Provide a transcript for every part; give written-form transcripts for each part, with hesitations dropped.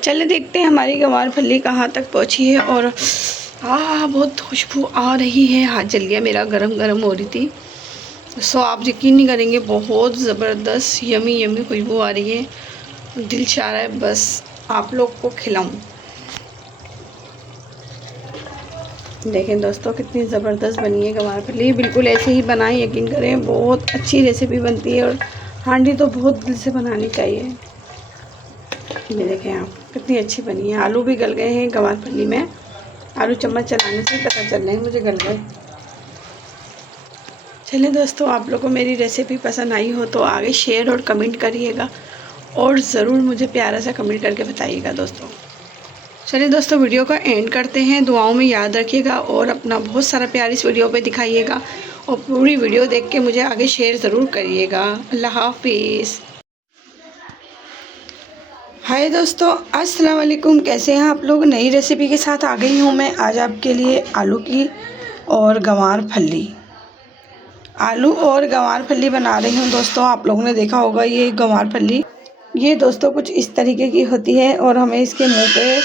चले देखते हैं हमारी गंवार फली कहाँ तक पहुँची है। और बहुत खुशबू आ रही है। हाथ जल गया मेरा, गरम गरम हो रही थी। आप यकीन नहीं करेंगे, बहुत ज़बरदस्त यमी यमी खुशबू आ रही है। दिल चाह रहा है बस आप लोग को खिलाऊं। देखें दोस्तों कितनी ज़बरदस्त बनी है गंवार फली। बिल्कुल ऐसे ही बनाएं, यकीन करें बहुत अच्छी रेसिपी बनती है। और हांडी तो बहुत दिल से बनानी चाहिए। ये देखें आप कितनी अच्छी बनी है। आलू भी गल गए हैं गंवार फली में। आलू चम्मच चलाने से पता चल रहे हैं मुझे गल गए। चलिए दोस्तों, आप लोगों को मेरी रेसिपी पसंद आई हो तो आगे शेयर और कमेंट करिएगा। और ज़रूर मुझे प्यारा सा कमेंट करके बताइएगा दोस्तों। चलिए दोस्तों, वीडियो का एंड करते हैं। दुआओं में याद रखिएगा और अपना बहुत सारा प्यार इस वीडियो पे दिखाइएगा। और पूरी वीडियो देख के मुझे आगे शेयर ज़रूर करिएगा। अल्लाह हाफिज़। हाय दोस्तों, अस्सलाम वालेकुम। कैसे हैं आप लोग? नई रेसिपी के साथ आ गई हूँ मैं आज आपके लिए। आलू की और गंवार फली, आलू और गंवार फली बना रही हूँ दोस्तों। आप लोगों ने देखा होगा ये गंवार फली, ये दोस्तों कुछ इस तरीके की होती है। और हमें इसके मुंह के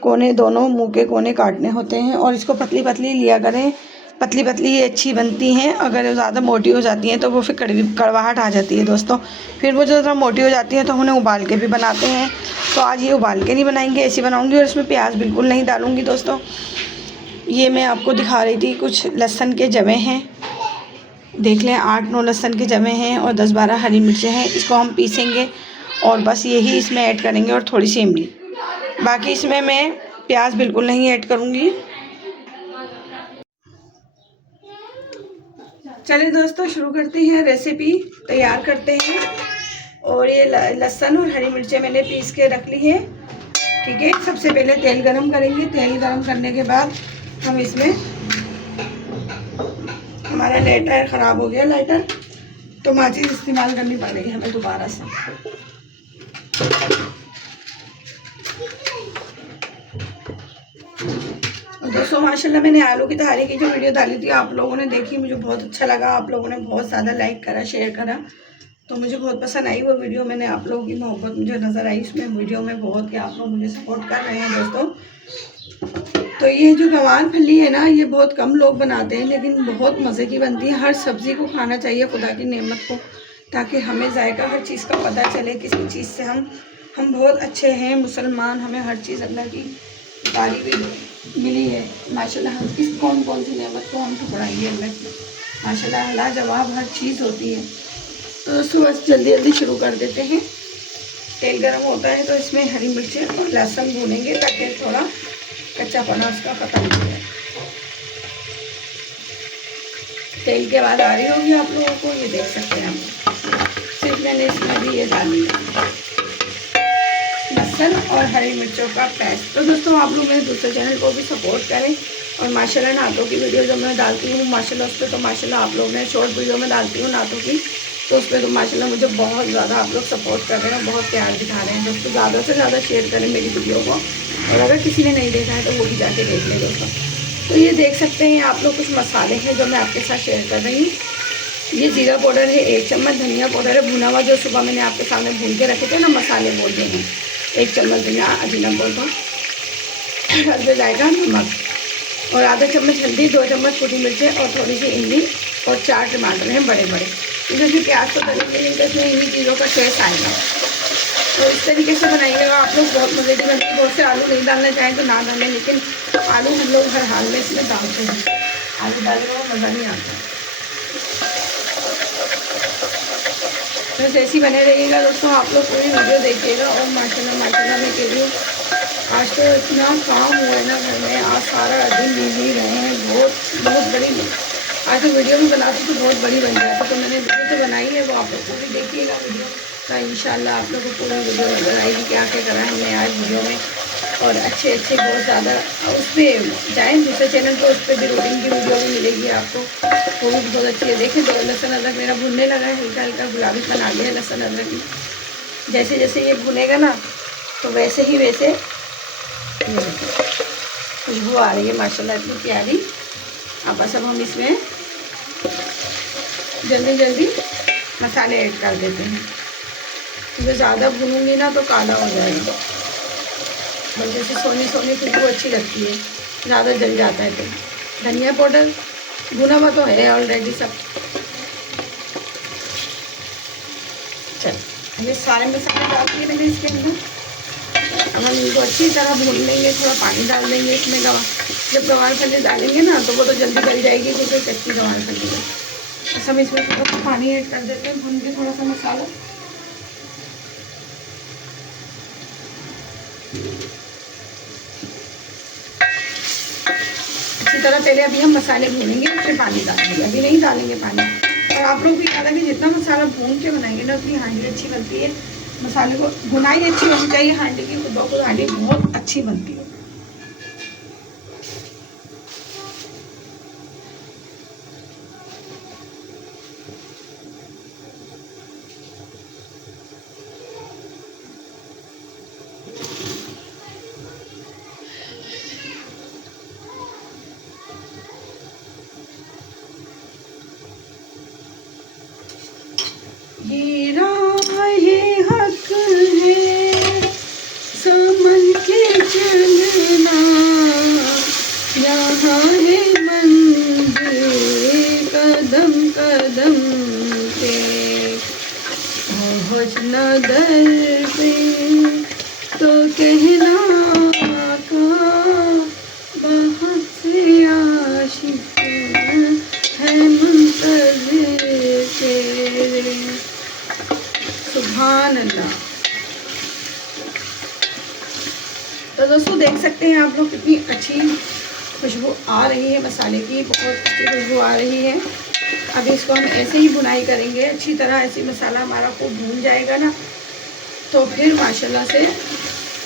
कोने, दोनों मुंह के कोने काटने होते हैं। और इसको पतली पतली लिया करें, पतली पतली ये अच्छी बनती हैं। अगर ज़्यादा मोटी हो जाती हैं तो वो फिर कड़वाहट आ जाती है दोस्तों। फिर वो जो ज़रा मोटी हो जाती है तो हम उन्हें उबाल के भी बनाते हैं। तो आज ये उबाल के नहीं बनाएंगे, ऐसी बनाऊँगी। और इसमें प्याज बिल्कुल नहीं डालूँगी दोस्तों। ये मैं आपको दिखा रही थी, कुछ लहसुन के जवे हैं, देख लें 8-9 लहसुन के जवे हैं और 10-12 हरी मिर्चें हैं। इसको हम पीसेंगे और बस यही इसमें ऐड करेंगे और थोड़ी सी इमली। बाकी इसमें मैं प्याज बिल्कुल नहीं ऐड करूँगी। चलिए दोस्तों, शुरू करते हैं, रेसिपी तैयार करते हैं। और ये लहसुन और हरी मिर्चें मैंने पीस के रख ली है, ठीक है। सबसे पहले तेल गरम करेंगे। तेल गरम करने के बाद हम इसमें, हमारा लाइटर ख़राब हो गया, लाइटर तो माचिस इस्तेमाल करनी पड़ेगी हमें दोबारा से। दोस्तों माशाल्लाह, मैंने आलू की तहारी की जो वीडियो डाली थी आप लोगों ने देखी, मुझे बहुत अच्छा लगा। आप लोगों ने बहुत ज़्यादा लाइक करा, शेयर करा, तो मुझे बहुत पसंद आई वो वीडियो। मैंने आप लोगों की मोहब्बत मुझे नज़र आई उसमें वीडियो में बहुत, कि आप लोग मुझे सपोर्ट कर रहे हैं दोस्तों। तो ये जो गंवार फली है ना, ये बहुत कम लोग बनाते हैं, लेकिन बहुत मज़े की बनती है। हर सब्ज़ी को खाना चाहिए, खुदा की नेमत को, ताकि हमें जायका हर चीज़ का पता चले, किसी चीज़ से हम बहुत अच्छे हैं मुसलमान। हमें हर चीज़ अल्लाह की तारीफ मिली है माशाल्लाह। हम किस कौन कौन सी नेमत को हम ठुकराएंगे अल्लाह की। माशाल्लाह लाजवाब हर चीज़ होती है। तो दोस्तों बस जल्दी जल्दी शुरू कर देते हैं। तेल गर्म होता है तो इसमें हरी मिर्चें और लहसुन भूनेंगे ताकि थोड़ा कच्चापना उसका ख़त्म हो जाए। तेल के बाद आ रही होगी आप लोगों को, ये देख सकते हैं हम। सिर्फ मैंने इसमें भी ये डाली है लहसुन और हरी मिर्चों का पेस्ट। तो दोस्तों आप लोग मेरे दूसरे चैनल को भी सपोर्ट करें। और माशाल्लाह नातों की वीडियो जब मैं डालती हूँ माशाल्लाह उस पर, तो माशाल्लाह आप लोग ने शॉर्ट वीडियो में डालती हूँ नातों की, तो उस पर तो माशाल्लाह मुझे बहुत ज़्यादा आप लोग सपोर्ट कर रहे हैं, बहुत प्यार दिखा रहे हैं दोस्तों। ज़्यादा से ज़्यादा शेयर करें मेरी वीडियो को। और अगर किसी ने नहीं देखा है तो वो भी जाके देख लें दोस्तों। तो ये देख सकते हैं आप लोग, कुछ मसाले हैं जो मैं आपके साथ शेयर कर रही हूँ। ये जीरा पाउडर है 1 चम्मच, धनिया पाउडर है भुना हुआ, जो सुबह मैंने आपके सामने भून के रखे थे ना, मसाले बोल रहे हैं। 1 चम्मच धनिया, अजीना पाउडर, हल्दी जाएगा, नमक और आधा चम्मच हल्दी, 2 चम्मच छोटी मिर्चें और थोड़ी सी इमली और 4 टमाटर हैं बड़े बड़े। जैसे प्याज को तलेंगे नहीं तो इसमें इन्हीं चीज़ों का टेस्ट आएगा। तो इस तरीके से बनाइएगा आप लोग, बहुत मज़े की बनती है। बहुत से आलू नहीं डालना चाहें तो ना डालें, लेकिन आलू हम लोग हर हाल में इसमें डालते हैं। आलू डालने में मज़ा नहीं आता। बस ऐसी बने रहिएगा दोस्तों, आप लोग पूरी वीडियो देखिएगा। और माशाल्लाह माशाल्लाह मैं कह रही हूँ, आज तो इतना काम हुआ है ना घर में, आज सारा दिन बिजी रहे हैं। बहुत बड़ी आज तो वीडियो भी बनाती तो बहुत बड़ी बन जाती। तो मैंने वीडियो तो बनाई है, वो आप लोग पूरी देखिएगा वीडियो का। इंशाल्लाह आप लोगों को पूरी वीडियो नजर आएगी क्या क्या करा है हमने आज वीडियो में। और अच्छे बहुत ज़्यादा उस पर जाएँ दूसरे चैनल पर, उस पर भी रूटीन की वीडियो भी मिलेगी आपको, वो भी बहुत अच्छी है। देखें तो लहसुन अदरक मेरा भुनने लगा है, हल्का हल्का गुलाबीपन आ गया है लहसुन अदरक में। जैसे जैसे ये भुनेगा ना तो वैसे ही वैसे खुशबू आ रही है माशाल्लाह इतनी प्यारी। अब बस अब हम इसमें जल्दी जल्दी मसाले ऐड कर देते हैं, क्योंकि ज़्यादा भूनूंगी ना तो काला हो जाएगा। बस जैसे सोने सोने खुशबू अच्छी लगती है, ज़्यादा जल जाता है तो। धनिया पाउडर भुना हुआ तो है ऑलरेडी सब। चल ये सारे मसाले डाल दिए मैंने इसके अंदर। अब हम इनको अच्छी तरह भून लेंगे, थोड़ा पानी डाल देंगे इसमें। जब गवार फली डालेंगे ना तो वो तो जल्दी गल जाएगी क्योंकि कच्ची गवार फली है। बस हम इसमें थोड़ा सा पानी ऐड कर देते हैं, भून के थोड़ा सा मसाला। अच्छी तरह पहले अभी हम मसाले भूनेंगे, फिर पानी डालेंगे, अभी नहीं डालेंगे पानी। और आप लोग भी याद है कि जितना मसाला भून के बनाएंगे ना उतनी हांडी अच्छी बनती है। मसाले को भुनाई अच्छी होनी चाहिए हांडी की, खुद हांडी बहुत अच्छी बनती है। ये राहे हक है समझ के चलना, यहाँ है मंजिल कदम कदम पे, पहुँचना दर पे तो कहना का बहुत से आशिक है मुंतज़िर तेरे। सुभान अल्लाह। तो दोस्तों देख सकते हैं आप लोग कितनी अच्छी खुशबू आ रही है मसाले की, बहुत अच्छी खुशबू आ रही है। अब इसको हम ऐसे ही भुनाई करेंगे अच्छी तरह। ऐसे मसाला हमारा खूब भून जाएगा ना तो फिर माशाल्लाह से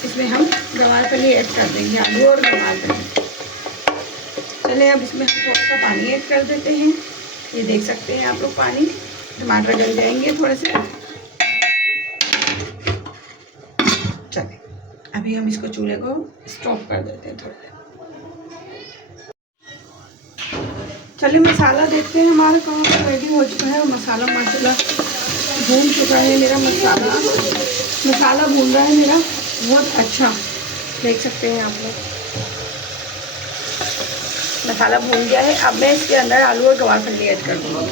इसमें हम गवार फली ऐड कर देंगे, आलू और गवार फली। चले अब इसमें हम थोड़ा सा पानी ऐड कर देते हैं। ये देख सकते हैं आप लोग पानी, टमाटर गल जाएंगे थोड़े से। चले अभी हम इसको चूल्हे को स्टॉप कर देते हैं थोड़ी देर। चलिए मसाला देखते हैं हमारा कहाँ पर रेडी हो चुका है। मसाला माशाल्लाह भून चुका है मेरा। मसाला भून रहा है मेरा बहुत अच्छा, देख सकते हैं आप लोग। मसाला भून गया है। अब मैं इसके अंदर आलू और गवार फली ऐड कर दूँगी।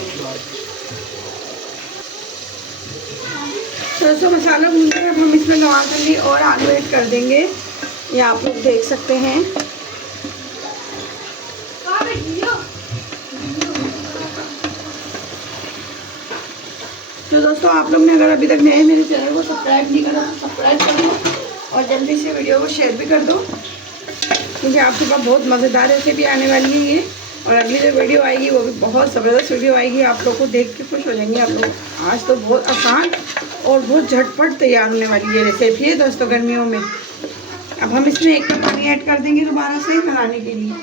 दोस्तों मसाला भून गया, अब हम इसमें गवार फली और आलू ऐड कर देंगे। ये आप लोग देख सकते हैं। तो दोस्तों आप लोग ने अगर अभी तक नए मेरे चैनल को सब्सक्राइब नहीं करा तो सब्सक्राइब कर दो और जल्दी से वीडियो को शेयर भी कर दो, क्योंकि आपके पास बहुत मज़ेदार रेसिपी आने वाली है ये। और अगली जो वीडियो आएगी वो भी बहुत ज़बरदस्त वीडियो आएगी। आप लोग को देख के खुश हो जाएंगे आप लोग। आज तो बहुत आसान और बहुत झटपट तैयार होने वाली ये रेसिपी है दोस्तों गर्मियों में। अब हम इसमें 1 कप पानी ऐड कर देंगे दोबारा से बनाने के लिए।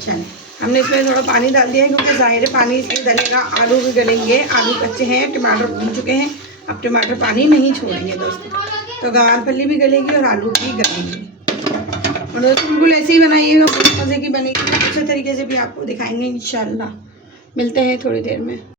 चलें हमने इसमें थोड़ा पानी डाल दिया है क्योंकि ज़ाहिर है पानी इसमें डलेगा, आलू भी गलेंगे। आलू कच्चे हैं, टमाटर भून चुके हैं। अब टमाटर पानी नहीं छोड़ेंगे दोस्तों, तो गवार फली भी गलेगी और आलू भी गलेंगे। और दोस्तों बिल्कुल ऐसे ही बनाइएगा, बहुत मज़े की बनेगी। अच्छे तरीके से भी आपको दिखाएंगे इंशाल्लाह। मिलते हैं थोड़ी देर में।